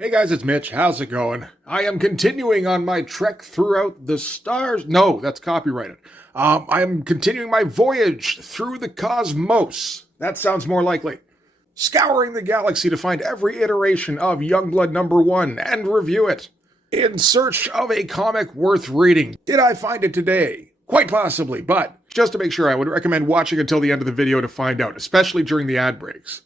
Hey guys, it's Mitch. How's it going? I am continuing on my trek throughout the stars. No, that's copyrighted. I am continuing my voyage through the cosmos. That sounds more likely. Scouring the galaxy to find every iteration of Youngblood #1 and review it. In search of a comic worth reading. Did I find it today? Quite possibly, but just to make sure, I would recommend watching until the end of the video to find out, especially during the ad breaks.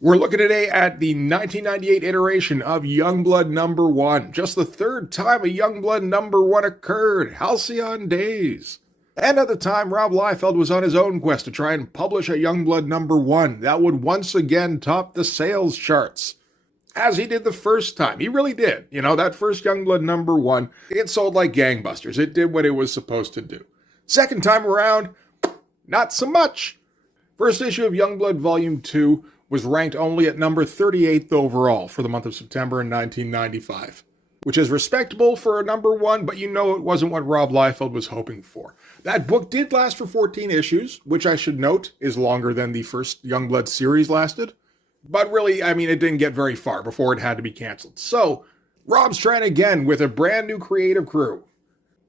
We're looking today at the 1998 iteration of Youngblood #1. Just the third time a Youngblood #1 occurred. Halcyon days. And at the time, Rob Liefeld was on his own quest to try and publish a Youngblood #1 that would once again top the sales charts. As he did the first time. He really did. You know, that first Youngblood #1, it sold like gangbusters. It did what it was supposed to do. Second time around, not so much. First issue of Youngblood Volume 2 was ranked only at number 38th overall for the month of September in 1995, which is respectable for a #1, but you know it wasn't what Rob Liefeld was hoping for. That book did last for 14 issues, which I should note is longer than the first Youngblood series lasted. But really, I mean, it didn't get very far before it had to be canceled. So, Rob's trying again with a brand new creative crew.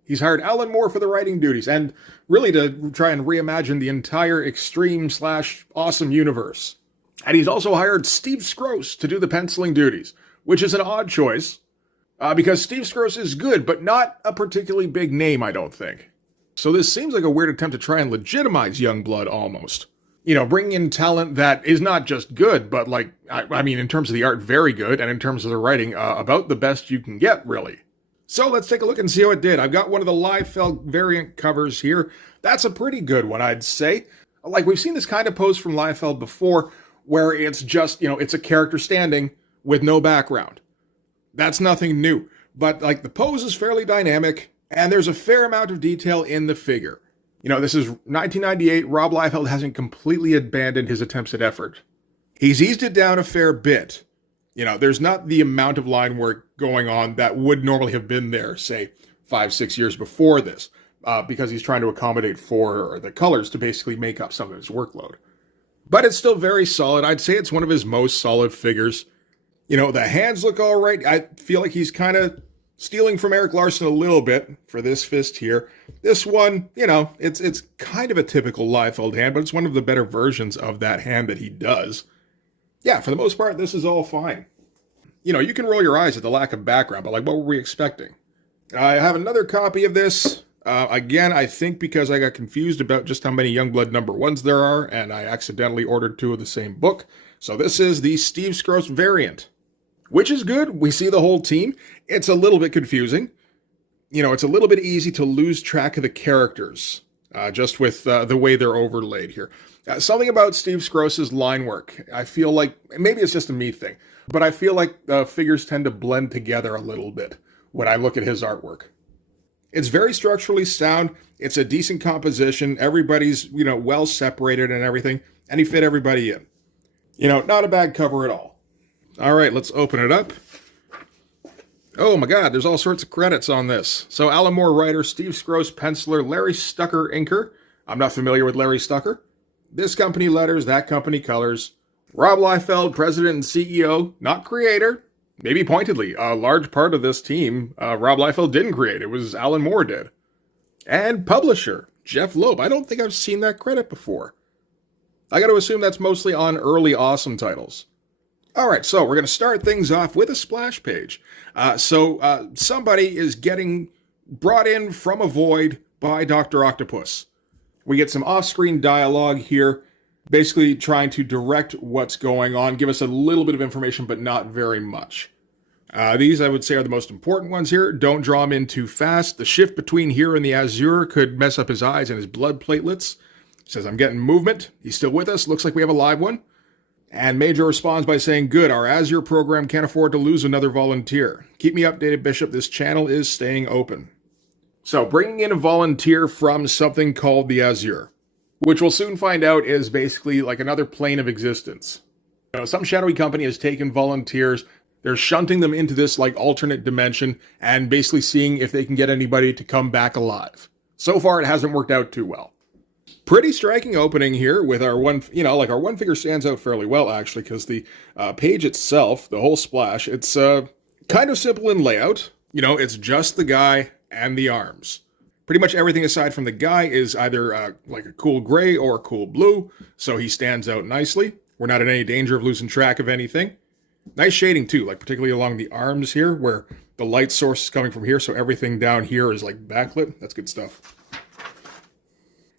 He's hired Alan Moore for the writing duties, and really to try and reimagine the entire extreme/awesome universe. And he's also hired Steve Skroce to do the penciling duties, which is an odd choice, because Steve Skroce is good, but not a particularly big name, I don't think. So this seems like a weird attempt to try and legitimize Youngblood almost. You know, bringing in talent that is not just good, but like, I mean, in terms of the art, very good, and in terms of the writing, about the best you can get, really. So let's take a look and see how it did. I've got one of the Liefeld variant covers here. That's a pretty good one, I'd say. Like, we've seen this kind of pose from Liefeld before, where it's just, you know, it's a character standing with no background. That's nothing new. But, like, the pose is fairly dynamic, and there's a fair amount of detail in the figure. You know, this is 1998. Rob Liefeld hasn't completely abandoned his attempts at effort. He's eased it down a fair bit. You know, there's not the amount of line work going on that would normally have been there, say, 5-6 years before this, because he's trying to accommodate for the colors to basically make up some of his workload. But it's still very solid. I'd say it's one of his most solid figures. You know, the hands look all right. I feel like he's kind of stealing from Eric Larson a little bit for this fist here. This one, you know, it's kind of a typical Liefeld hand, but it's one of the better versions of that hand that he does. Yeah, for the most part, this is all fine. You know, you can roll your eyes at the lack of background, but like, what were we expecting? I have another copy of this. Again, I think because I got confused about just how many Youngblood #1s there are, and I accidentally ordered 2 of the same book. So this is the Steve Skroce variant, which is good. We see the whole team. It's a little bit confusing. You know, it's a little bit easy to lose track of the characters, just with the way they're overlaid here. Something about Steve Skroce's line work, I feel like, maybe it's just a me thing, but I feel like the figures tend to blend together a little bit when I look at his artwork. It's very structurally sound. It's a decent composition. Everybody's, you know, well separated and everything, and he fit everybody in. You know, not a bad cover at all. All right, let's open it up. Oh my God, there's all sorts of credits on this. So Alan Moore writer, Steve Skroce penciler, Larry Stucker inker. I'm not familiar with Larry Stucker. This company letters, that company colors. Rob Liefeld, president and CEO, not creator. Maybe pointedly, a large part of this team, Rob Liefeld didn't create. It was Alan Moore did. And publisher, Jeff Loeb. I don't think I've seen that credit before. I got to assume that's mostly on early awesome titles. All right, so we're going to start things off with a splash page. Somebody is getting brought in from a void by Dr. Octopus. We get some off-screen dialogue here, basically trying to direct what's going on, give us a little bit of information, but not very much. These, I would say, are the most important ones here. Don't draw him in too fast. The shift between here and the Azure could mess up his eyes and his blood platelets. Says, I'm getting movement. He's still with us. Looks like we have a live one. And Major responds by saying, good, our Azure program can't afford to lose another volunteer. Keep me updated, Bishop. This channel is staying open. So, bringing in a volunteer from something called the Azure, which we'll soon find out is basically like another plane of existence. You know, some shadowy company has taken volunteers, they're shunting them into this like alternate dimension and basically seeing if they can get anybody to come back alive. So far, it hasn't worked out too well. Pretty striking opening here with our one, you know, like our one figure stands out fairly well, actually, because the page itself, the whole splash, it's Kind of simple in layout. You know, it's just the guy and the arms. Pretty much everything aside from the guy is either like a cool gray or a cool blue, so he stands out nicely. We're not in any danger of losing track of anything. Nice shading too, like particularly along the arms here, where the light source is coming from here, so everything down here is like backlit. That's good stuff.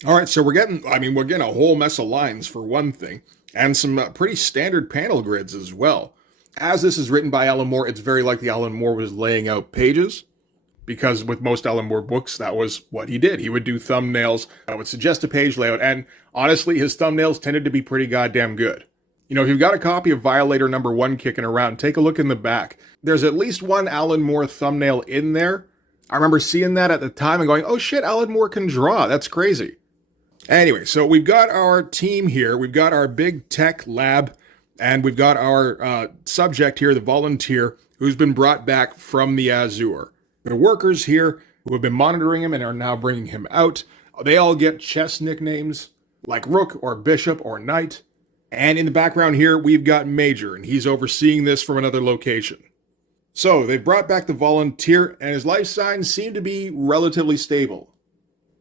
All right, so we're getting a whole mess of lines for one thing, and some pretty standard panel grids as well. As this is written by Alan Moore, it's very likely Alan Moore was laying out pages, because with most Alan Moore books, that was what he did. He would do thumbnails that would suggest a page layout, and honestly, his thumbnails tended to be pretty goddamn good. You know, if you've got a copy of Violator #1 kicking around, take a look in the back. There's at least one Alan Moore thumbnail in there. I remember seeing that at the time and going, oh shit, Alan Moore can draw. That's crazy. Anyway, so we've got our team here. We've got our big tech lab, and we've got our subject here, the volunteer, who's been brought back from the Azure. The workers here who have been monitoring him and are now bringing him out, they all get chess nicknames like Rook or Bishop or Knight. And in the background here, we've got Major, and he's overseeing this from another location. So they've brought back the volunteer, and his life signs seem to be relatively stable,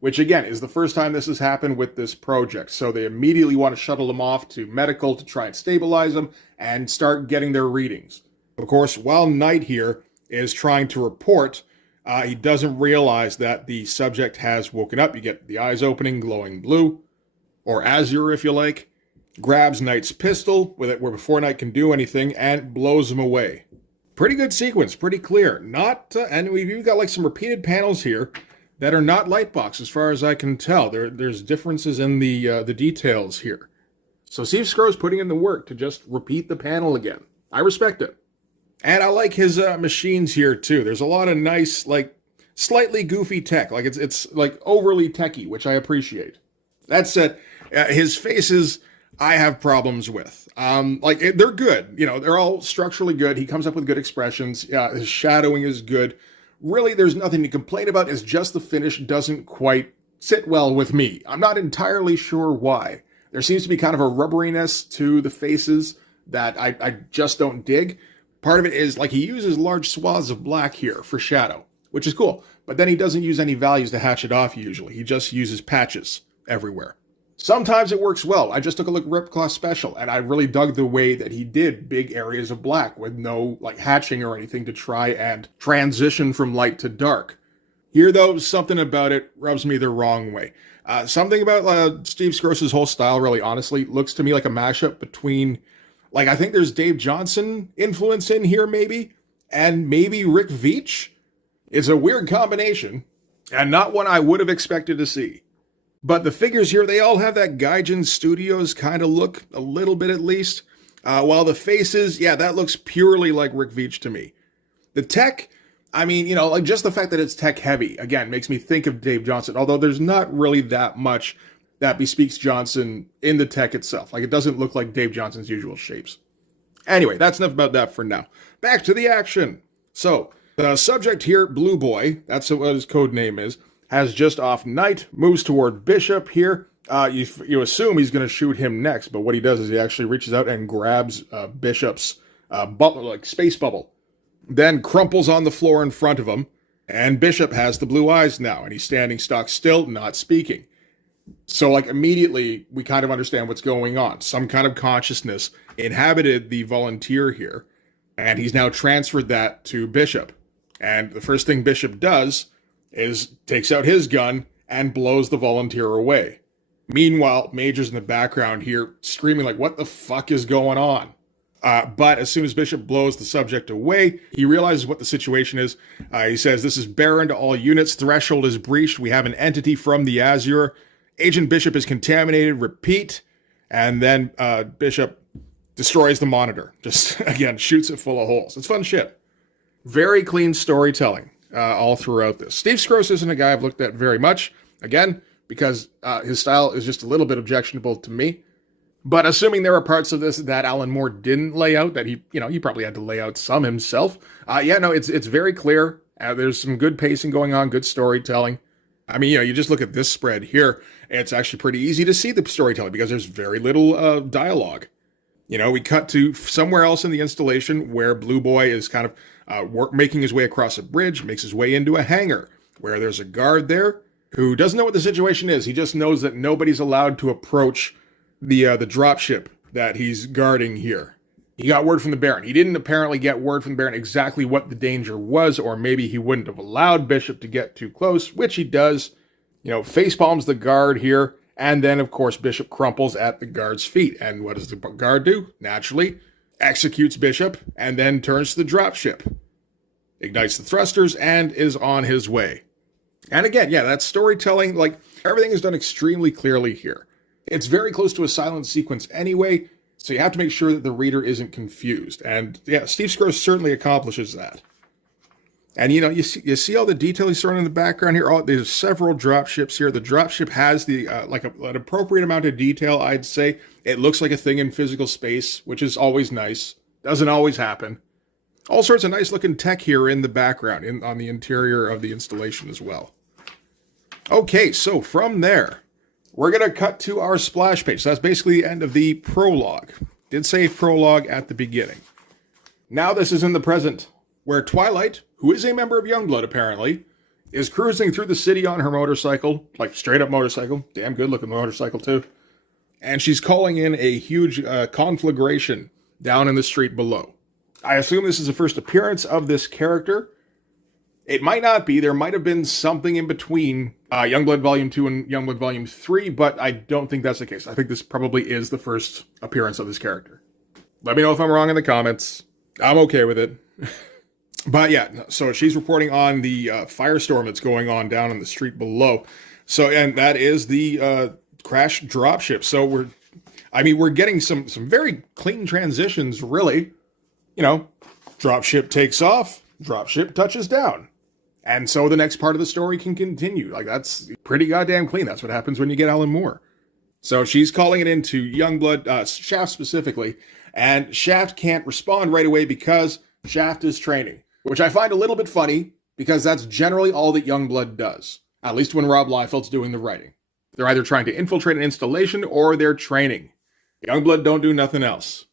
which again is the first time this has happened with this project. So they immediately want to shuttle him off to medical to try and stabilize him and start getting their readings. Of course, while Knight here is trying to report, he doesn't realize that the subject has woken up. You get the eyes opening, glowing blue, or azure if you like, grabs Knight's pistol with it where before Knight can do anything and blows him away. Pretty good sequence, pretty clear. And we've even got like some repeated panels here that are not Lightbox as far as I can tell. There's differences in the details here. So Steve Skro's putting in the work to just repeat the panel again. I respect it. And I like his machines here too. There's a lot of nice, like, slightly goofy tech. Like it's like overly techy, which I appreciate. That said, his faces I have problems with. They're good. You know, they're all structurally good. He comes up with good expressions. His shadowing is good. Really, there's nothing to complain about. It's just the finish doesn't quite sit well with me. I'm not entirely sure why. There seems to be kind of a rubberiness to the faces that I just don't dig. Part of it is, like, he uses large swaths of black here for shadow, which is cool. But then he doesn't use any values to hatch it off usually. He just uses patches everywhere. Sometimes it works well. I just took a look at Ripclaw Special, and I really dug the way that he did big areas of black with no like hatching or anything to try and transition from light to dark. Here, though, something about it rubs me the wrong way. Something about Steve Skro's whole style, really, honestly, looks to me like a mashup between, like, I think there's Dave Johnson influence in here, maybe, and maybe Rick Veitch. It's a weird combination, and not one I would have expected to see. But the figures here, they all have that Gaijin Studios kind of look, a little bit at least. While the faces, yeah, that looks purely like Rick Veitch to me. The tech, I mean, you know, like just the fact that it's tech heavy, again, makes me think of Dave Johnson, although there's not really that much that bespeaks Johnson in the tech itself. Like, it doesn't look like Dave Johnson's usual shapes. Anyway, that's enough about that for now. Back to the action. So, the subject here, Blue Boy, that's what his code name is, has just off Knight, moves toward Bishop here. You assume he's going to shoot him next, but what he does is he actually reaches out and grabs Bishop's space bubble. Then crumples on the floor in front of him, and Bishop has the blue eyes now, and he's standing stock still, not speaking. So, like, immediately, we kind of understand what's going on. Some kind of consciousness inhabited the volunteer here, and he's now transferred that to Bishop. And the first thing Bishop does is takes out his gun and blows the volunteer away. Meanwhile, Major's in the background here screaming like, what the fuck is going on? But as soon as Bishop blows the subject away, he realizes what the situation is. He says, this is barren to all units. Threshold is breached. We have an entity from the Azure. Agent Bishop is contaminated. Repeat. And then Bishop destroys the monitor. Just, again, shoots it full of holes. It's fun shit. Very clean storytelling all throughout this. Steve Skro's isn't a guy I've looked at very much. Again, because his style is just a little bit objectionable to me. But assuming there are parts of this that Alan Moore didn't lay out, that he probably had to lay out some himself. It's very clear. There's some good pacing going on, good storytelling. I mean, you just look at this spread here. It's actually pretty easy to see the storytelling because there's very little dialogue. We cut to somewhere else in the installation where Blue Boy is kind of making his way across a bridge, makes his way into a hangar where there's a guard there who doesn't know what the situation is. He just knows that nobody's allowed to approach the dropship that he's guarding here. He got word from the Baron. He didn't apparently get word from the Baron exactly what the danger was, or maybe he wouldn't have allowed Bishop to get too close, which he does. Facepalms the guard here, and then, of course, Bishop crumples at the guard's feet. And what does the guard do? Naturally, executes Bishop, and then turns to the dropship, ignites the thrusters, and is on his way. And again, yeah, that's storytelling. Like, everything is done extremely clearly here. It's very close to a silent sequence anyway, so you have to make sure that the reader isn't confused. And yeah, Steve Skroce certainly accomplishes that. And you see all the detail he's throwing in the background here. There's several dropships here. The dropship has the an appropriate amount of detail, I'd say. It looks like a thing in physical space, which is always nice. Doesn't always happen. All sorts of nice looking tech here in the background, on the interior of the installation as well. Okay, so from there, we're going to cut to our splash page. So that's basically the end of the prologue. Did say prologue at the beginning. Now this is in the present, where Twilight, who is a member of Youngblood apparently, is cruising through the city on her motorcycle, like straight up motorcycle, damn good looking motorcycle too. And she's calling in a huge conflagration down in the street below. I assume this is the first appearance of this character. It might not be. There might have been something in between Youngblood Volume 2 and Youngblood Volume 3, but I don't think that's the case. I think this probably is the first appearance of this character. Let me know if I'm wrong in the comments. I'm okay with it. But yeah, so she's reporting on the firestorm that's going on down in the street below. So, and that is the crashed dropship. So we're getting some very clean transitions, really. Dropship takes off, dropship touches down. And so the next part of the story can continue. Like, that's pretty goddamn clean. That's what happens when you get Alan Moore. So she's calling it into Youngblood, Shaft specifically, and Shaft can't respond right away because Shaft is training, which I find a little bit funny because that's generally all that Youngblood does, at least when Rob Liefeld's doing the writing. They're either trying to infiltrate an installation or they're training. Youngblood don't do nothing else.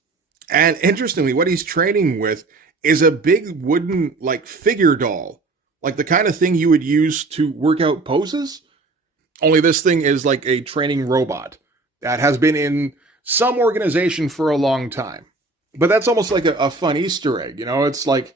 And interestingly, what he's training with is a big wooden, figure doll. Like the kind of thing you would use to work out poses. Only this thing is like a training robot that has been in some organization for a long time. But that's almost like a fun Easter egg. It's like,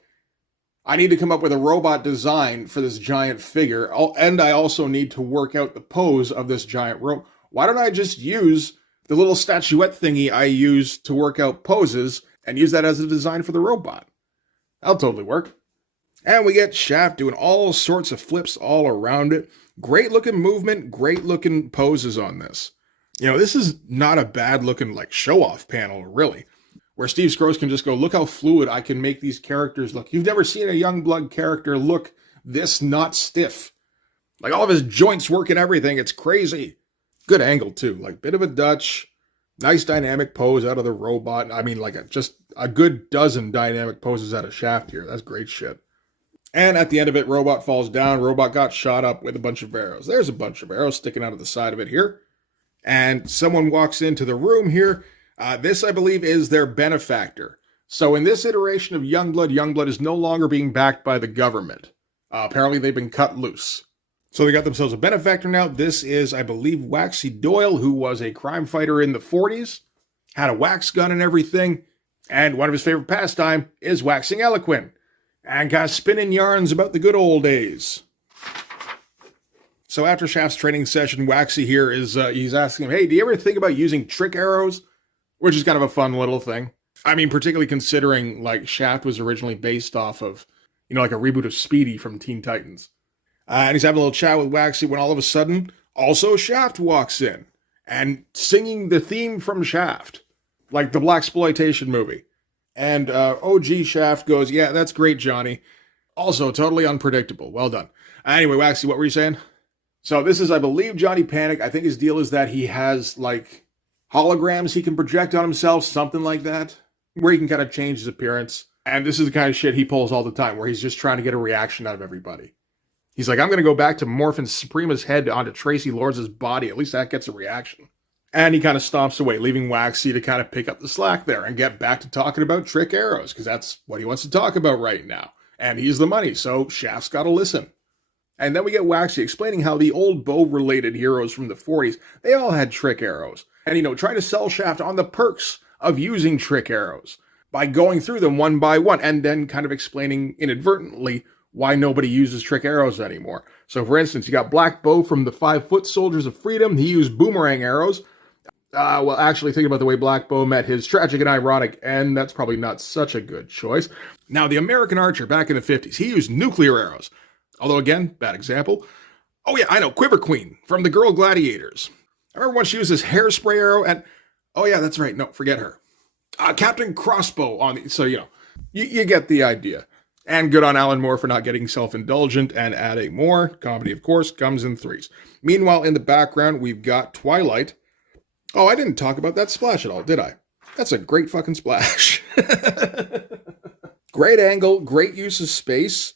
I need to come up with a robot design for this giant figure. And I also need to work out the pose of this giant robot. Why don't I just use the little statuette thingy I use to work out poses and use that as a design for the robot? That'll totally work. And we get Shaft doing all sorts of flips all around it. Great looking movement, great looking poses on this. This is not a bad looking show-off panel, really. Where Steve Skroce can just go, look how fluid I can make these characters look. You've never seen a Youngblood character look this not stiff. Like all of his joints work and everything. It's crazy. Good angle too. Bit of a Dutch. Nice dynamic pose out of the robot. I mean, just a good dozen dynamic poses out of Shaft here. That's great shit. And at the end of it, Robot falls down. Robot got shot up with a bunch of arrows. There's a bunch of arrows sticking out of the side of it here. And someone walks into the room here. This, I believe, is their benefactor. So in this iteration of Youngblood, Youngblood is no longer being backed by the government. Apparently, they've been cut loose. So they got themselves a benefactor now. This is, I believe, Waxy Doyle, who was a crime fighter in the 40s. Had a wax gun and everything. And one of his favorite pastime is waxing eloquent. And kind of spinning yarns about the good old days. So after Shaft's training session, Waxy here is, he's asking him, hey, do you ever think about using trick arrows? Which is kind of a fun little thing. I mean, particularly considering, Shaft was originally based off of, a reboot of Speedy from Teen Titans. And he's having a little chat with Waxy when all of a sudden, also Shaft walks in. And singing the theme from Shaft. Like the Blaxploitation movie. And OG Shaft goes, yeah, that's great, Johnny. Also, totally unpredictable. Well done. Anyway, Waxy, what were you saying? So this is, I believe, Johnny Panic. I think his deal is that he has, holograms he can project on himself, something like that, where he can kind of change his appearance. And this is the kind of shit he pulls all the time, where he's just trying to get a reaction out of everybody. He's like, I'm going to go back to morphing Suprema's head onto Tracy Lords' body. At least that gets a reaction. And he kind of stomps away, leaving Waxy to kind of pick up the slack there and get back to talking about trick arrows, because that's what he wants to talk about right now. And he's the money, so Shaft's got to listen. And then we get Waxy explaining how the old bow-related heroes from the 40s, they all had trick arrows. And, trying to sell Shaft on the perks of using trick arrows by going through them one by one, and then kind of explaining inadvertently why nobody uses trick arrows anymore. So, for instance, you got Black Bow from the 5-Foot Soldiers of Freedom. He used boomerang arrows. Well, actually, thinking about the way Black Bow met his tragic and ironic end, that's probably not such a good choice. Now, the American Archer back in the 50s, he used nuclear arrows. Although, again, bad example. Oh, yeah, I know, Quiver Queen from the Girl Gladiators. I remember when she used this hairspray arrow, and, oh, yeah, that's right, no, forget her. Captain Crossbow on the, so, you get the idea. And good on Alan Moore for not getting self-indulgent and adding more. Comedy, of course, comes in threes. Meanwhile, in the background, we've got Twilight. Oh, I didn't talk about that splash at all, did I? That's a great fucking splash. Great angle, great use of space.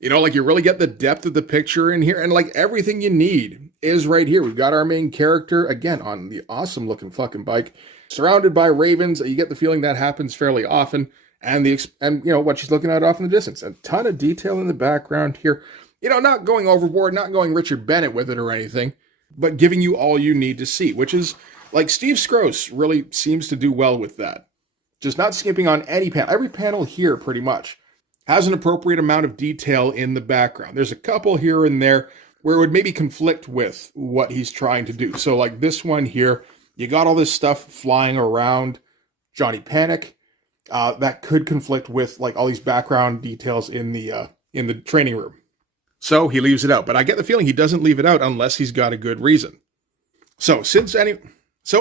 You really get the depth of the picture in here, and everything you need is right here. We've got our main character, again, on the awesome looking fucking bike, surrounded by ravens. You get the feeling that happens fairly often, and what she's looking at off in the distance. A ton of detail in the background here. Not going overboard, not going Richard Bennett with it or anything, but giving you all you need to see, which is, Steve Scrose really seems to do well with that. Just not skimping on any panel. Every panel here, pretty much, has an appropriate amount of detail in the background. There's a couple here and there where it would maybe conflict with what he's trying to do. So this one here, you got all this stuff flying around Johnny Panic. That could conflict with all these background details in the training room. So he leaves it out. But I get the feeling he doesn't leave it out unless he's got a good reason. So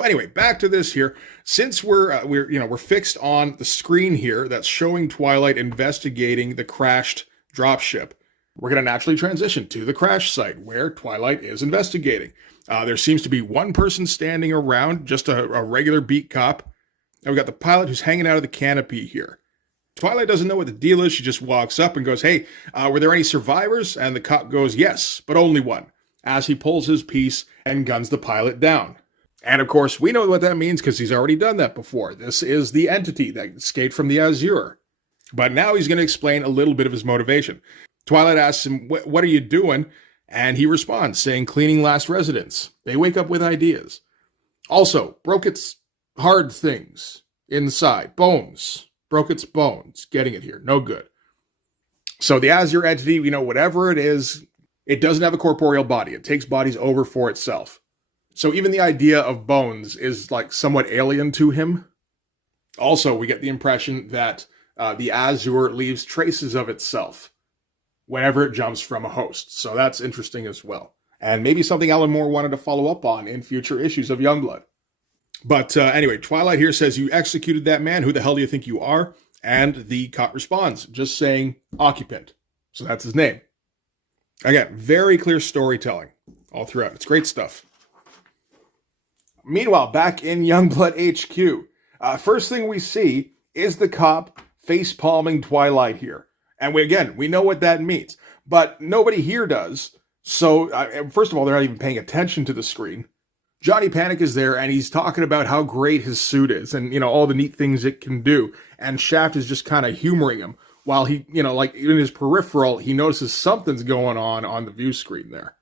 anyway, back to this here. Since we're fixed on the screen here that's showing Twilight investigating the crashed dropship, we're going to naturally transition to the crash site where Twilight is investigating. There seems to be one person standing around, just a regular beat cop. And we got the pilot who's hanging out of the canopy here. Twilight doesn't know what the deal is. She just walks up and goes, "Hey, were there any survivors?" And the cop goes, "Yes, but only one," as he pulls his piece and guns the pilot down. And of course, we know what that means because he's already done that before. This is the entity that escaped from the Azure. But now he's going to explain a little bit of his motivation. Twilight asks him, "What are you doing?" And he responds, saying, "Cleaning last residence." They wake up with ideas. Also, broke its hard things inside. Bones. Broke its bones. Getting it here. No good. So the Azure entity, whatever it is, it doesn't have a corporeal body. It takes bodies over for itself. So even the idea of bones is somewhat alien to him. Also, we get the impression that the Azure leaves traces of itself whenever it jumps from a host. So that's interesting as well. And maybe something Alan Moore wanted to follow up on in future issues of Youngblood. But anyway, Twilight here says, "You executed that man. Who the hell do you think you are?" And the cop responds, just saying occupant. So that's his name. Again, very clear storytelling all throughout. It's great stuff. Meanwhile, back in Youngblood HQ, first thing we see is the cop face-palming Twilight here. And we know what that means. But nobody here does. So, first of all, they're not even paying attention to the screen. Johnny Panic is there, and he's talking about how great his suit is and, all the neat things it can do. And Shaft is just kind of humoring him while he, in his peripheral, he notices something's going on the view screen there.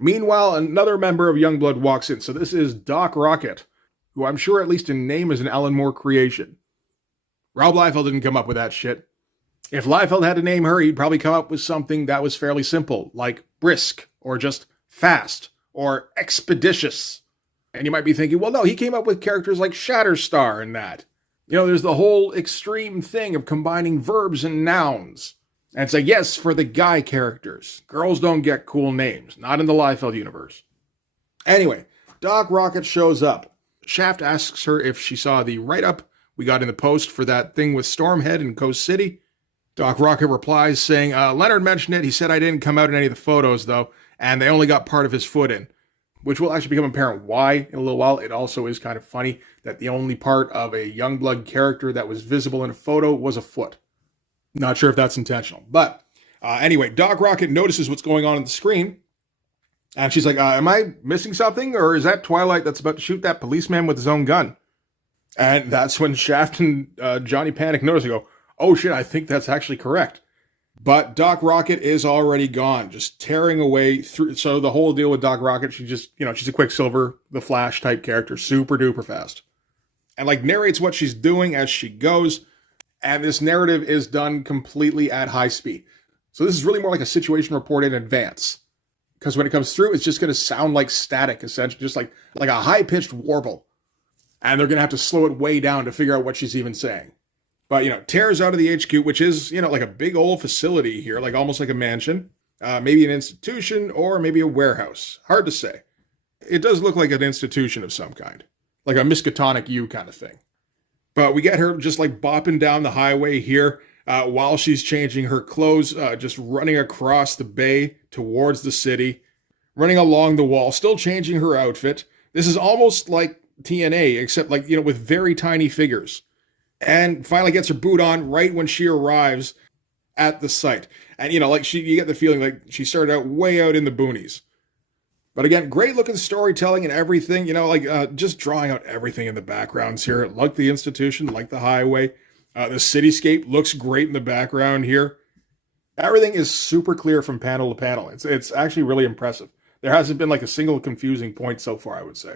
Meanwhile, another member of Youngblood walks in. So this is Doc Rocket, who I'm sure at least in name is an Alan Moore creation. Rob Liefeld didn't come up with that shit. If Liefeld had to name her, he'd probably come up with something that was fairly simple, like brisk, or just fast, or expeditious. And you might be thinking, well, no, he came up with characters like Shatterstar and that. There's the whole extreme thing of combining verbs and nouns. And it's yes, for the guy characters. Girls don't get cool names, not in the Liefeld universe. Anyway, Doc Rocket shows up. Shaft asks her if she saw the write-up we got in the post for that thing with Stormhead in Coast City. Doc Rocket replies saying, Leonard mentioned it. He said I didn't come out in any of the photos, though, and they only got part of his foot in, which will actually become apparent why in a little while. It also is kind of funny that the only part of a Youngblood character that was visible in a photo was a foot. Not sure if that's intentional. But anyway, Doc Rocket notices what's going on the screen, and she's like, am I missing something? Or is that Twilight that's about to shoot that policeman with his own gun? And that's when Shaft and Johnny Panic notice and go, oh shit, I think that's actually correct. But Doc Rocket is already gone, just tearing away through. So the whole deal with Doc Rocket, she just, she's a Quicksilver, the Flash type character, super duper fast. And like narrates what she's doing as she goes. And this narrative is done completely at high speed. So this is really more like a situation report in advance. Because when it comes through, it's just going to sound like static, essentially, just like a high-pitched warble. And they're going to have to slow it way down to figure out what she's even saying. But, tears out of the HQ, which is, like a big old facility here, like almost like a mansion. Maybe an institution or maybe a warehouse. Hard to say. It does look like an institution of some kind. Like a Miskatonic U kind of thing. But we get her just like bopping down the highway here while she's changing her clothes, just running across the bay towards the city, running along the wall, still changing her outfit. This is almost like TNA, except like, with very tiny figures. And finally gets her boot on right when she arrives at the site. And, you get the feeling like she started out way out in the boonies. But again, great looking storytelling and everything, just drawing out everything in the backgrounds here. Like the institution, like the highway. The cityscape looks great in the background here. Everything is super clear from panel to panel. It's actually really impressive. There hasn't been like a single confusing point so far, I would say.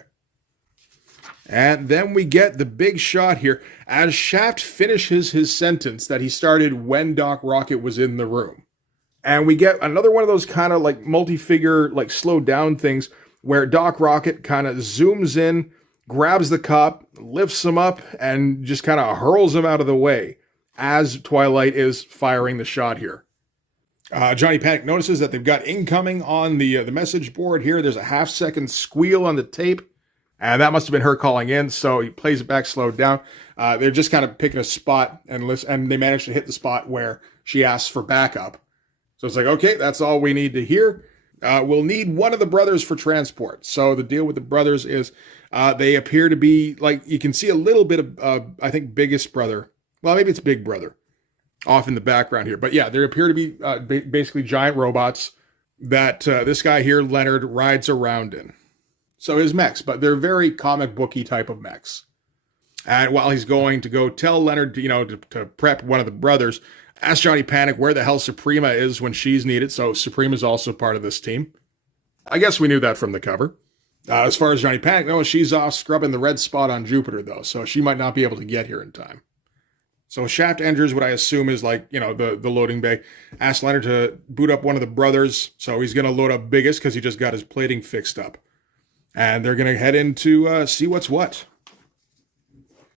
And then we get the big shot here as Shaft finishes his sentence that he started when Doc Rocket was in the room. And we get another one of those kind of like multi-figure, like slow down things where Doc Rocket kind of zooms in, grabs the cop, lifts him up, and just kind of hurls him out of the way as Twilight is firing the shot here. Johnny Panic notices that they've got incoming on the message board here. There's a half-second squeal on the tape. And that must have been her calling in, so he plays it back, slowed down. They're just kind of picking a spot and they managed to hit the spot where she asks for backup. So it's like, okay, that's all we need to hear. We'll need one of the brothers for transport. So the deal with the brothers is they appear to be, like, you can see a little bit of, I think, biggest brother. Well, maybe it's big brother off in the background here. But yeah, there appear to be basically giant robots that this guy here, Leonard, rides around in. So his mechs, but they're very comic booky type of mechs. And while he's going to go tell Leonard, to prep one of the brothers, ask Johnny Panic where the hell Suprema is when she's needed. So Suprema's also part of this team. I guess we knew that from the cover. As far as Johnny Panic knows, she's off scrubbing the red spot on Jupiter, though, so she might not be able to get here in time. So Shaft enters what I assume is like, the loading bay. Asks Leonard to boot up one of the brothers, so he's going to load up Biggest because he just got his plating fixed up. And they're going to head in to see what's what.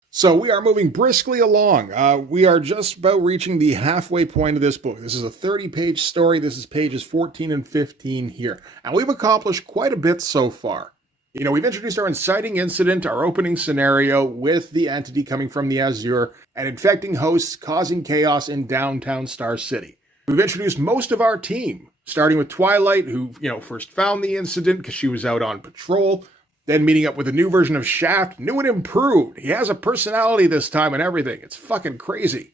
So we are moving briskly along. We are just about reaching the halfway point of this book. This is a 30-page story. This is pages 14 and 15 here. And we've accomplished quite a bit so far. We've introduced our inciting incident, our opening scenario with the entity coming from the Azure and infecting hosts, causing chaos in downtown Star City. We've introduced most of our team, starting with Twilight, who, first found the incident because she was out on patrol, then meeting up with a new version of Shaft, new and improved. He has a personality this time and everything. It's fucking crazy.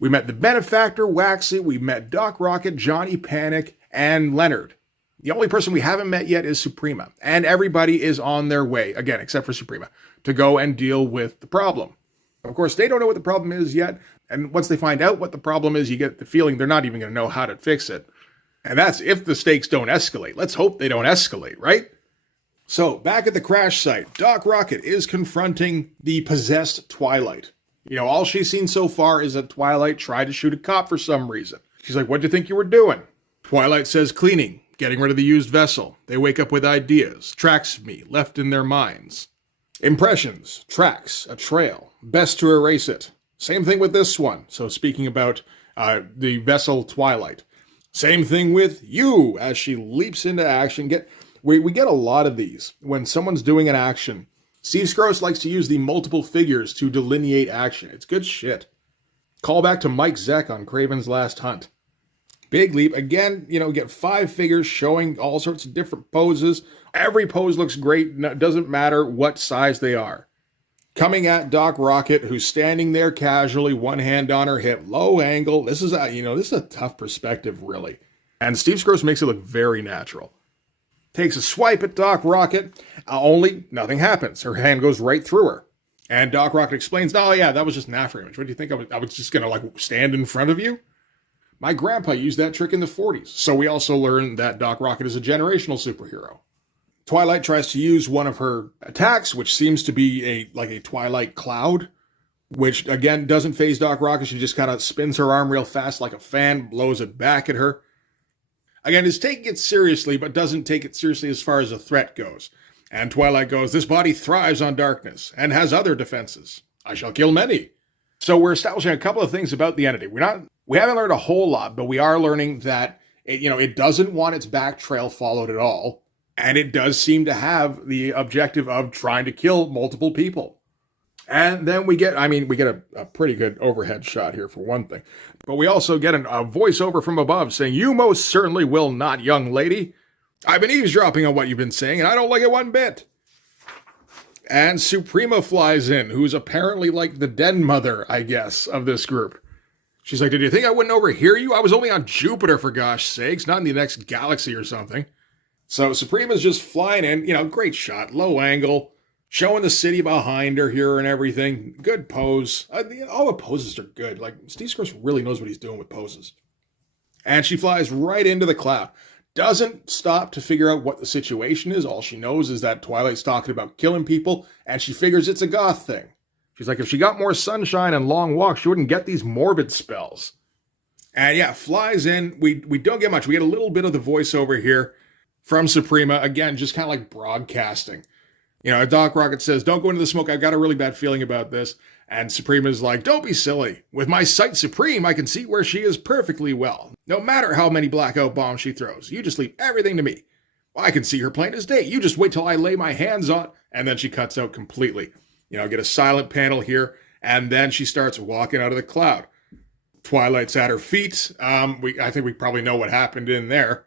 We met the Benefactor, Waxy, we met Doc Rocket, Johnny Panic, and Leonard. The only person we haven't met yet is Suprema, and everybody is on their way, again, except for Suprema, to go and deal with the problem. Of course, they don't know what the problem is yet, and once they find out what the problem is, you get the feeling they're not even going to know how to fix it. And that's if the stakes don't escalate. Let's hope they don't escalate, right? So, back at the crash site, Doc Rocket is confronting the possessed Twilight. All she's seen so far is that Twilight tried to shoot a cop for some reason. She's like, what'd you think you were doing? Twilight says cleaning, getting rid of the used vessel. They wake up with ideas, tracks of me left in their minds. Impressions, tracks, a trail, best to erase it. Same thing with this one. So speaking about the vessel Twilight. Same thing with you as she leaps into action. We get a lot of these. When someone's doing an action, Steve Scroce likes to use the multiple figures to delineate action. It's good shit. Call back to Mike Zeck on Craven's Last Hunt. Big leap. Again, get 5 figures showing all sorts of different poses. Every pose looks great. It doesn't matter what size they are. Coming at Doc Rocket, who's standing there casually, one hand on her hip, low angle. This is a tough perspective, really. And Steve Scroce makes it look very natural. Takes a swipe at Doc Rocket, only nothing happens. Her hand goes right through her. And Doc Rocket explains, oh yeah, that was just an after image. What do you think? I was just going to stand in front of you? My grandpa used that trick in the 40s. So we also learn that Doc Rocket is a generational superhero. Twilight tries to use one of her attacks, which seems to be a Twilight cloud, which again doesn't phase Doc Rocket. She just kind of spins her arm real fast like a fan, blows it back at her. Again, is taking it seriously, but doesn't take it seriously as far as a threat goes. And Twilight goes, this body thrives on darkness and has other defenses. I shall kill many. So we're establishing a couple of things about the entity. We haven't learned a whole lot, but we are learning that it doesn't want its back trail followed at all. And it does seem to have the objective of trying to kill multiple people. And then we get a pretty good overhead shot here for one thing. But we also get a voiceover from above saying, you most certainly will not, young lady. I've been eavesdropping on what you've been saying, and I don't like it one bit. And Suprema flies in, who's apparently like the den mother, I guess, of this group. She's like, did you think I wouldn't overhear you? I was only on Jupiter, for gosh sakes, not in the next galaxy or something. So Suprema's just flying in, great shot, low angle, showing the city behind her here and everything. Good pose. All the poses are good. Like, Steve Scrooge really knows what he's doing with poses. And she flies right into the cloud. Doesn't stop to figure out what the situation is. All she knows is that Twilight's talking about killing people, and she figures it's a goth thing. She's like, if she got more sunshine and long walks, she wouldn't get these morbid spells. And yeah, flies in. We don't get much. We get a little bit of the voiceover here from Suprema. Again, just kind of like broadcasting. Doc Rocket says, don't go into the smoke. I've got a really bad feeling about this. And Suprema's like, don't be silly. With my sight supreme, I can see where she is perfectly well. No matter how many blackout bombs she throws, you just leave everything to me. I can see her plain as day. You just wait till I lay my hands on. And then she cuts out completely. Get a silent panel here. And then she starts walking out of the cloud. Twilight's at her feet. I think we probably know what happened in there.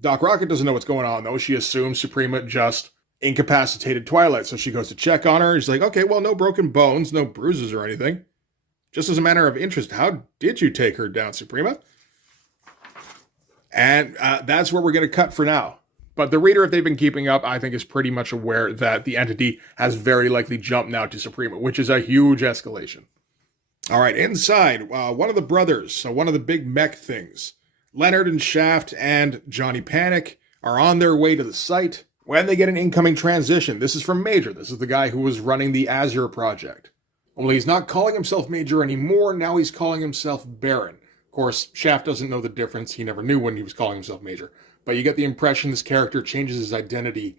Doc Rocket doesn't know what's going on, though. She assumes Suprema just incapacitated Twilight, so she goes to check on her. She's like, okay, well, no broken bones, no bruises or anything. Just as a matter of interest, how did you take her down, Suprema? And that's where we're going to cut for now. But the reader, if they've been keeping up, I think is pretty much aware that the entity has very likely jumped now to Suprema, which is a huge escalation. All right, inside, one of the brothers, so one of the big mech things, Leonard and Shaft and Johnny Panic are on their way to the site when they get an incoming transition. This is from Major. This is the guy who was running the Azure project. Only he's not calling himself Major anymore. Now he's calling himself Baron. Of course, Shaft doesn't know the difference. He never knew when he was calling himself Major. But you get the impression this character changes his identity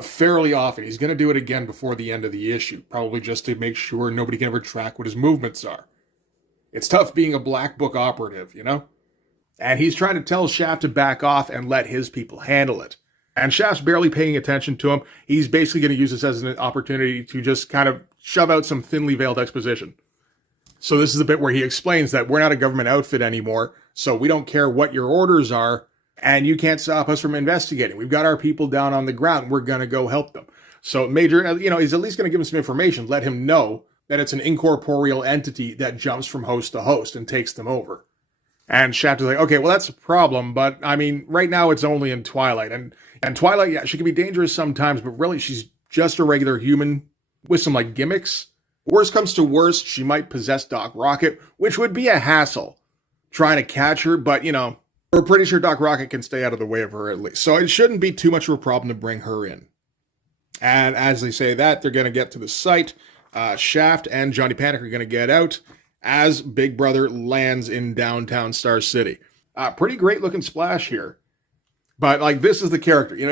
fairly often. He's going to do it again before the end of the issue, probably just to make sure nobody can ever track what his movements are. It's tough being a Black Book operative, And he's trying to tell Shaft to back off and let his people handle it. And Shaft's barely paying attention to him. He's basically going to use this as an opportunity to just kind of shove out some thinly veiled exposition. So this is the bit where he explains that we're not a government outfit anymore, so we don't care what your orders are, and you can't stop us from investigating. We've got our people down on the ground. We're going to go help them. So Major, he's at least going to give him some information, let him know that it's an incorporeal entity that jumps from host to host and takes them over. And Shaft is like, okay, well, that's a problem, but, right now it's only in Twilight. And Twilight, yeah, she can be dangerous sometimes, but really she's just a regular human with some, gimmicks. Worst comes to worst, she might possess Doc Rocket, which would be a hassle trying to catch her, but, we're pretty sure Doc Rocket can stay out of the way of her at least. So it shouldn't be too much of a problem to bring her in. And as they say that, they're going to get to the site. Shaft and Johnny Panic are going to get out as Big Brother lands in downtown Star City. Pretty great looking splash here. But this is the character. It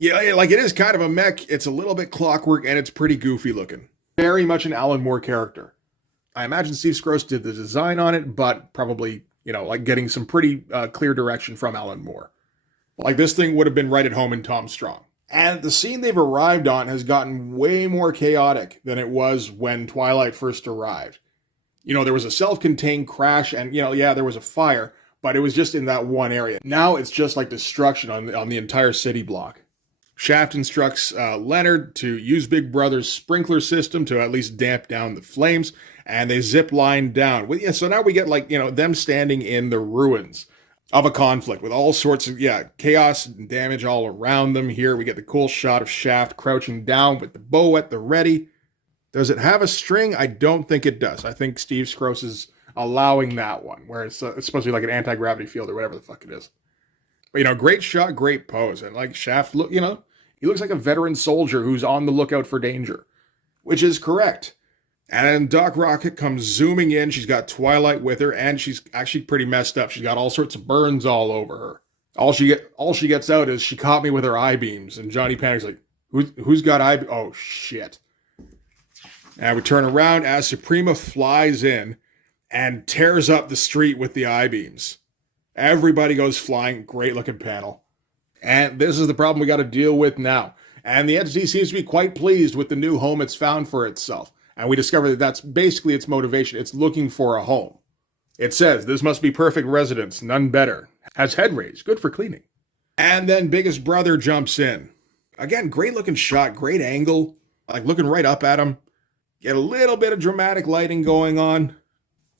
is kind of a mech. It's a little bit clockwork and it's pretty goofy looking. Very much an Alan Moore character. I imagine Steve Scrooge did the design on it, but probably, getting some pretty clear direction from Alan Moore. This thing would have been right at home in Tom Strong. And the scene they've arrived on has gotten way more chaotic than it was when Twilight first arrived. There was a self-contained crash and, there was a fire, but it was just in that one area. Now it's just like destruction on the entire city block. Shaft instructs Leonard to use Big Brother's sprinkler system to at least damp down the flames, and they zip line down. So now we get them standing in the ruins of a conflict with all sorts of, chaos and damage all around them. Here we get the cool shot of Shaft crouching down with the bow at the ready. Does it have a string? I don't think it does. I think Steve Scrooge's allowing that one, where it's supposed to be like an anti-gravity field or whatever the fuck it is. But, great shot, great pose. And like Shaft, he looks like a veteran soldier who's on the lookout for danger, which is correct. And then Doc Rocket comes zooming in. She's got Twilight with her, and she's actually pretty messed up. She's got all sorts of burns all over her. All she gets out is, she caught me with her eye beams. And Johnny Panic's like, who's got eye beams? Oh, shit. And we turn around as Suprema flies in and tears up the street with the eye beams. Everybody goes flying. Great looking panel. And this is the problem we got to deal with now. And the entity seems to be quite pleased with the new home it's found for itself. And we discover that that's basically its motivation. It's looking for a home. It says, this must be perfect residence, none better. Has head raised, good for cleaning. And then Biggest Brother jumps in. Again, great looking shot, great angle. Like looking right up at him. Get a little bit of dramatic lighting going on.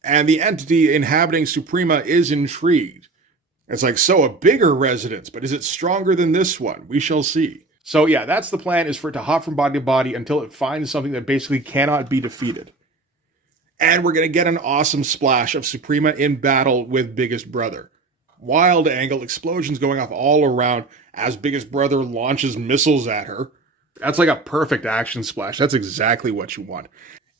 And the entity inhabiting Suprema is intrigued. It's like, so a bigger residence, but is it stronger than this one? We shall see. So yeah, that's the plan, is for it to hop from body to body until it finds something that basically cannot be defeated. And we're going to get an awesome splash of Suprema in battle with Biggest Brother. Wild angle, explosions going off all around as Biggest Brother launches missiles at her. That's like a perfect action splash. That's exactly what you want.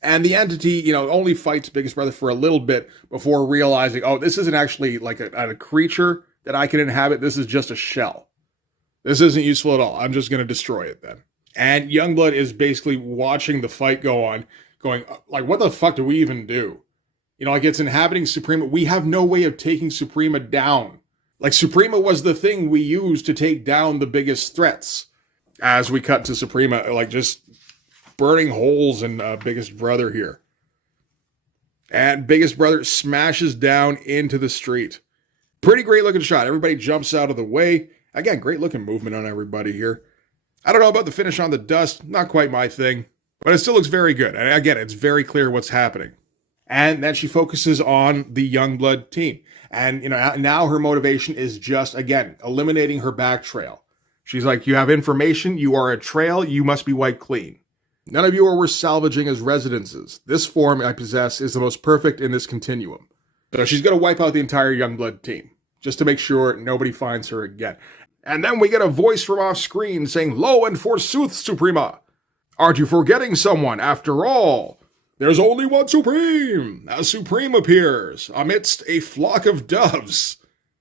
And the entity, only fights Biggest Brother for a little bit before realizing, oh, this isn't actually like a creature that I can inhabit. This is just a shell. This isn't useful at all. I'm just going to destroy it then. And Youngblood is basically watching the fight go on, going, like, what the fuck do we even do? Like it's inhabiting Suprema. We have no way of taking Suprema down. Like Suprema was the thing we used to take down the biggest threats. As we cut to Suprema, like just burning holes in Biggest Brother here. And Biggest Brother smashes down into the street. Pretty great looking shot. Everybody jumps out of the way. Again, great looking movement on everybody here. I don't know about the finish on the dust. Not quite my thing. But it still looks very good. And again, it's very clear what's happening. And then she focuses on the Youngblood team. And, now her motivation is just, again, eliminating her back trail. She's like, you have information. You are a trail. You must be wiped clean. None of you are worth salvaging as residences. This form I possess is the most perfect in this continuum. So she's going to wipe out the entire Youngblood team, just to make sure nobody finds her again. And then we get a voice from off screen saying, lo and forsooth, Suprema! Aren't you forgetting someone after all? There's only one Supreme, as Supreme appears amidst a flock of doves.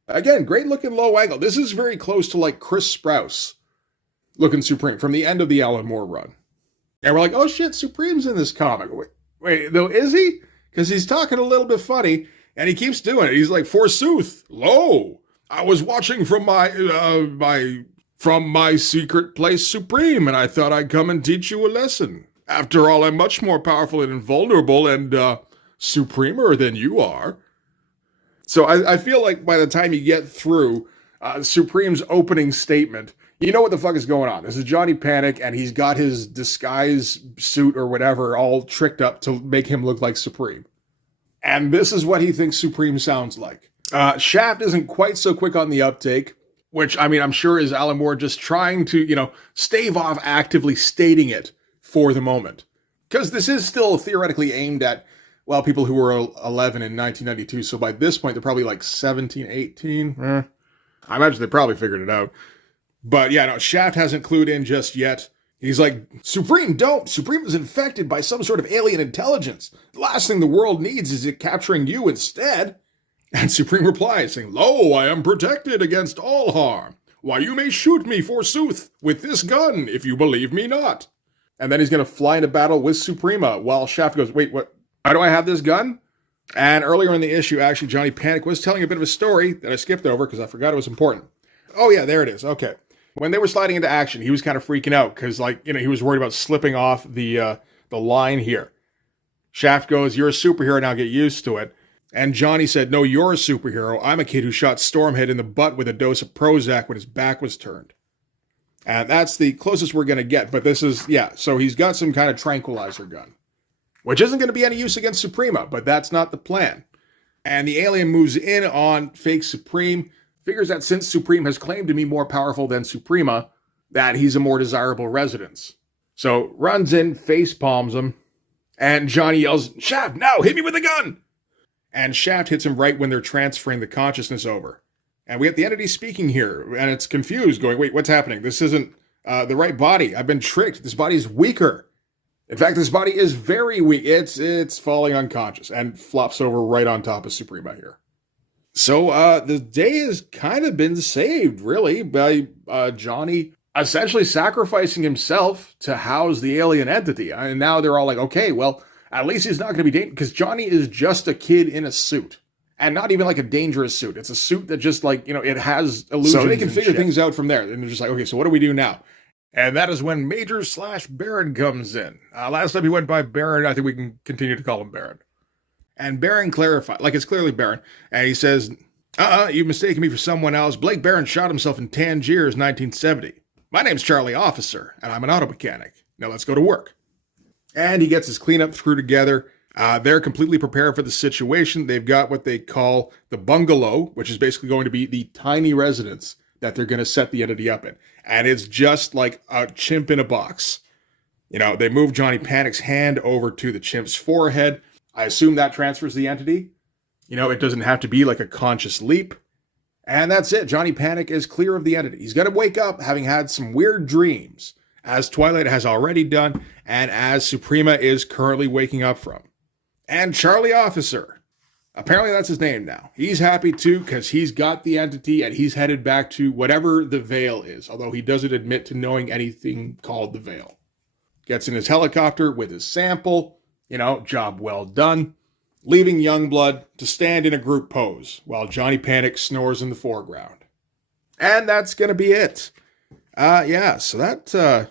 Again, great looking low angle. This is very close to like Chris Sprouse looking Supreme from the end of the Alan Moore run. And we're like, oh shit, Supreme's in this comic. Wait, though, is he? Because he's talking a little bit funny, and he keeps doing it. He's like, forsooth, lo, I was watching from my secret place Supreme, and I thought I'd come and teach you a lesson. After all, I'm much more powerful and invulnerable and supremer than you are. So I feel like by the time you get through Supreme's opening statement, you know what the fuck is going on. This is Johnny Panic, and he's got his disguise suit or whatever all tricked up to make him look like Supreme. And this is what he thinks Supreme sounds like. Shaft isn't quite so quick on the uptake, which, I'm sure is Alan Moore just trying to, stave off actively stating it for the moment. Because this is still theoretically aimed at, people who were 11 in 1992, so by this point, they're probably like 17, 18. I imagine they probably figured it out. But yeah, no, Shaft hasn't clued in just yet. He's like, Supreme, don't! Supreme is infected by some sort of alien intelligence. The last thing the world needs is it capturing you instead. And Supreme replies, saying, lo, I am protected against all harm. Why, you may shoot me, forsooth, with this gun, if you believe me not. And then he's going to fly into battle with Suprema, while Shaft goes, wait, what? Why do I have this gun? And earlier in the issue, actually, Johnny Panic was telling a bit of a story that I skipped over because I forgot it was important. Oh yeah, there it is. Okay. When they were sliding into action, he was kind of freaking out because, he was worried about slipping off the line here. Shaft goes, you're a superhero now, get used to it. And Johnny said, no, you're a superhero. I'm a kid who shot Stormhead in the butt with a dose of Prozac when his back was turned. And that's the closest we're going to get. But this is, so he's got some kind of tranquilizer gun, which isn't going to be any use against Suprema, but that's not the plan. And the alien moves in on fake Supreme, figures that since Supreme has claimed to be more powerful than Suprema, that he's a more desirable residence. So runs in, face palms him, and Johnny yells, Shaft, now hit me with a gun! and Shaft hits him right when they're transferring the consciousness over. And we have the entity speaking here, and it's confused, going, wait, what's happening? This isn't the right body. I've been tricked. This body's weaker. In fact, this body is very weak. It's falling unconscious and flops over right on top of Suprema here. So the day has kind of been saved, really, by Johnny essentially sacrificing himself to house the alien entity. And now they're all like, okay, well, at least he's not going to be dangerous, because Johnny is just a kid in a suit. And not even like a dangerous suit. It's a suit that just like, it has illusions. So they can figure things out from there. And they're just like, okay, so what do we do now? And that is when Major/Baron comes in. Last time he went by Baron, I think we can continue to call him Baron. And Baron clarified, like it's clearly Baron, and he says, you've mistaken me for someone else. Blake Baron shot himself in Tangiers, 1970. My name's Charlie Officer, and I'm an auto mechanic. Now let's go to work. And he gets his cleanup crew together. They're completely prepared for the situation. They've got what they call the bungalow, which is basically going to be the tiny residence that they're going to set the entity up in. And it's just like a chimp in a box. They move Johnny Panic's hand over to the chimp's forehead. I assume that transfers the entity. It doesn't have to be like a conscious leap. And that's it. Johnny Panic is clear of the entity. He's going to wake up having had some weird dreams, as Twilight has already done, and as Suprema is currently waking up from. And Charlie Officer, apparently that's his name now. He's happy too, because he's got the entity and he's headed back to whatever the Veil is, although he doesn't admit to knowing anything called the Veil. Gets in his helicopter with his sample, job well done, leaving Youngblood to stand in a group pose while Johnny Panic snores in the foreground. And that's going to be it. So that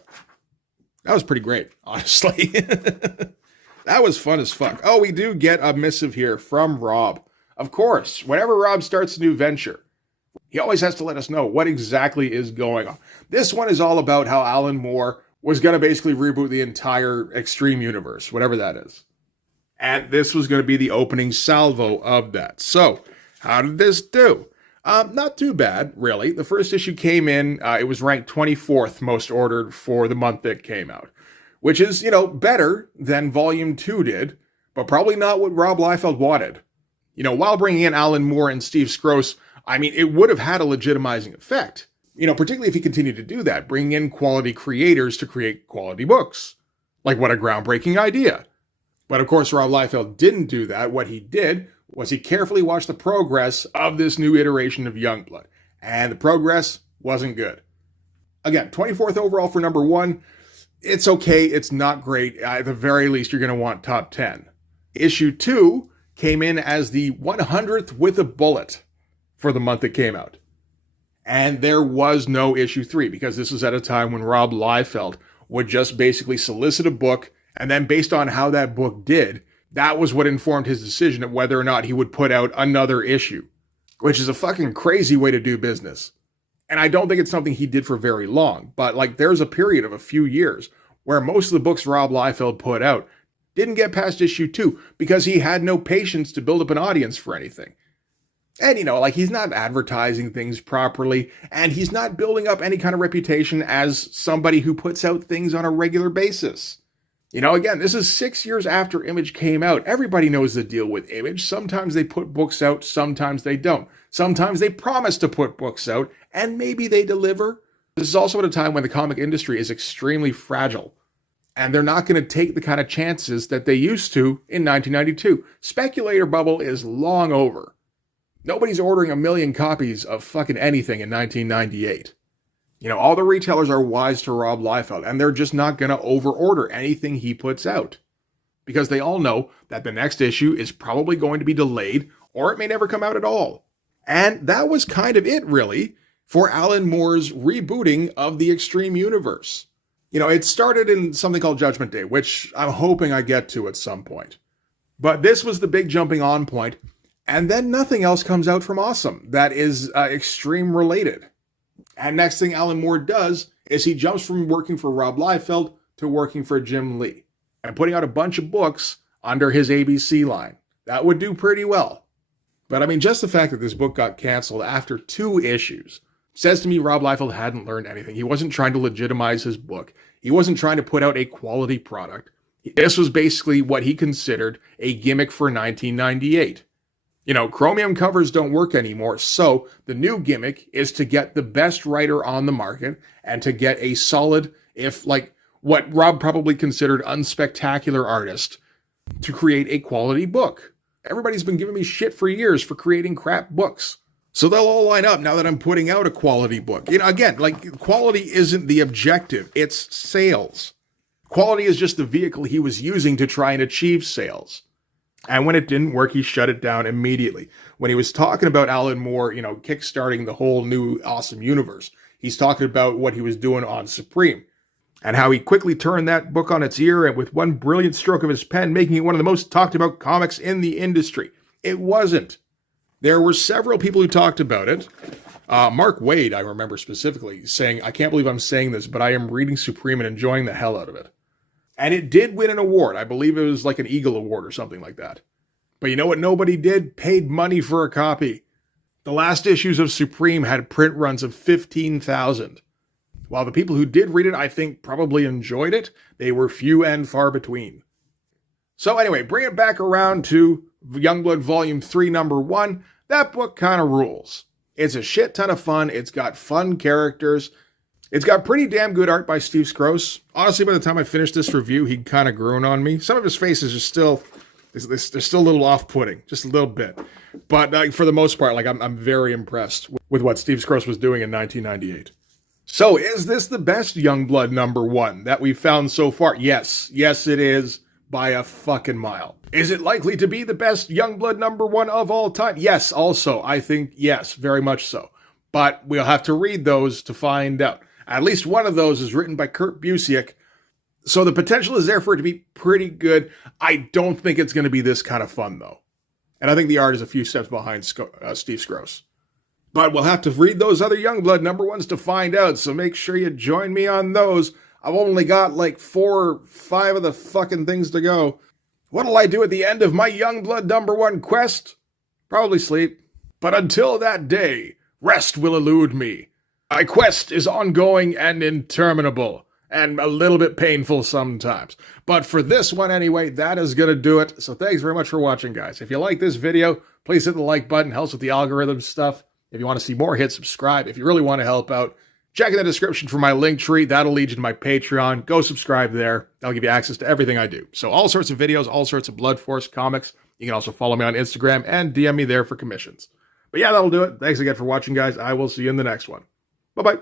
was pretty great, honestly. That was fun as fuck. Oh, we do get a missive here from Rob. Of course, whenever Rob starts a new venture, he always has to let us know what exactly is going on. This one is all about how Alan Moore was going to basically reboot the entire Extreme universe, whatever that is. And this was going to be the opening salvo of that. So, how did this do? Not too bad, really. The first issue came in, it was ranked 24th most ordered for the month it came out. Which is, better than Volume 2 did, but probably not what Rob Liefeld wanted. While bringing in Alan Moore and Steve Skroce, it would have had a legitimizing effect. Particularly if he continued to do that, bring in quality creators to create quality books. Like, what a groundbreaking idea. But of course, Rob Liefeld didn't do that. What he did was he carefully watched the progress of this new iteration of Youngblood. And the progress wasn't good. Again, 24th overall for number 1. It's okay, it's not great. At the very least, you're going to want top 10. Issue 2 came in as the 100th with a bullet for the month it came out. And there was no issue 3, because this was at a time when Rob Liefeld would just basically solicit a book, and then based on how that book did, that was what informed his decision of whether or not he would put out another issue, which is a fucking crazy way to do business. And I don't think it's something he did for very long, but there's a period of a few years where most of the books Rob Liefeld put out didn't get past issue 2 because he had no patience to build up an audience for anything. And he's not advertising things properly, and he's not building up any kind of reputation as somebody who puts out things on a regular basis. Again, this is 6 years after Image came out. Everybody knows the deal with Image. Sometimes they put books out, sometimes they don't. Sometimes they promise to put books out, and maybe they deliver. This is also at a time when the comic industry is extremely fragile, and they're not going to take the kind of chances that they used to in 1992. Speculator bubble is long over. Nobody's ordering 1 million copies of fucking anything in 1998. All the retailers are wise to Rob Liefeld, and they're just not going to over-order anything he puts out. Because they all know that the next issue is probably going to be delayed, or it may never come out at all. And that was kind of it, really, for Alan Moore's rebooting of the Extreme Universe. It started in something called Judgment Day, which I'm hoping I get to at some point. But this was the big jumping on point, and then nothing else comes out from Awesome that is Extreme related. And next thing Alan Moore does is he jumps from working for Rob Liefeld to working for Jim Lee and putting out a bunch of books under his ABC line. That would do pretty well. But just the fact that this book got canceled after 2 issues says to me Rob Liefeld hadn't learned anything. He wasn't trying to legitimize his book. He wasn't trying to put out a quality product. This was basically what he considered a gimmick for 1998. You know, chromium covers don't work anymore, so the new gimmick is to get the best writer on the market and to get a solid, if like what Rob probably considered unspectacular artist to create a quality book. Everybody's been giving me shit for years for creating crap books. So they'll all line up now that I'm putting out a quality book. You know, again, like quality isn't the objective, it's sales. Quality is just the vehicle he was using to try and achieve sales. And when it didn't work, he shut it down immediately. When he was talking about Alan Moore, you know, kickstarting the whole new awesome universe, he's talking about what he was doing on Supreme and how he quickly turned that book on its ear and with one brilliant stroke of his pen, making it one of the most talked about comics in the industry. It wasn't. There were several people who talked about it. Mark Waid, I remember specifically, saying, I can't believe I'm saying this, but I am reading Supreme and enjoying the hell out of it. And it did win an award. I believe it was like an Eagle Award or something like that. But you know what nobody did? Paid money for a copy. The last issues of Supreme had print runs of 15,000. While the people who did read it, I think, probably enjoyed it, they were few and far between. So anyway, bring it back around to Youngblood Volume 3, Number 1. That book kind of rules. It's a shit ton of fun. It's got fun characters. It's got pretty damn good art by Steve Skroce. Honestly, by the time I finished this review, he'd kind of grown on me. Some of his faces are still, they're still a little off-putting, just a little bit. But for the most part, like I'm very impressed with what Steve Skroce was doing in 1998. So, is this the best Youngblood number 1 that we've found so far? Yes. Yes, it is, by a fucking mile. Is it likely to be the best Youngblood number 1 of all time? Yes, also. I think, yes, very much so. But we'll have to read those to find out. At least one of those is written by Kurt Busiek, so the potential is there for it to be pretty good. I don't think it's going to be this kind of fun, though. And I think the art is a few steps behind Steve Skroce. But we'll have to read those other Youngblood number 1s to find out, so make sure you join me on those. I've only got like 4 or 5 of the fucking things to go. What'll I do at the end of my Youngblood number 1 quest? Probably sleep. But until that day, rest will elude me. My quest is ongoing and interminable, and a little bit painful sometimes. But for this one anyway, that is going to do it. So thanks very much for watching, guys. If you like this video, please hit the like button. Helps with the algorithm stuff. If you want to see more, hit subscribe. If you really want to help out, check in the description for my link tree. That'll lead you to my Patreon. Go subscribe there. That'll give you access to everything I do. So all sorts of videos, all sorts of Blood Force comics. You can also follow me on Instagram and DM me there for commissions. But yeah, that'll do it. Thanks again for watching, guys. I will see you in the next one. Bye-bye.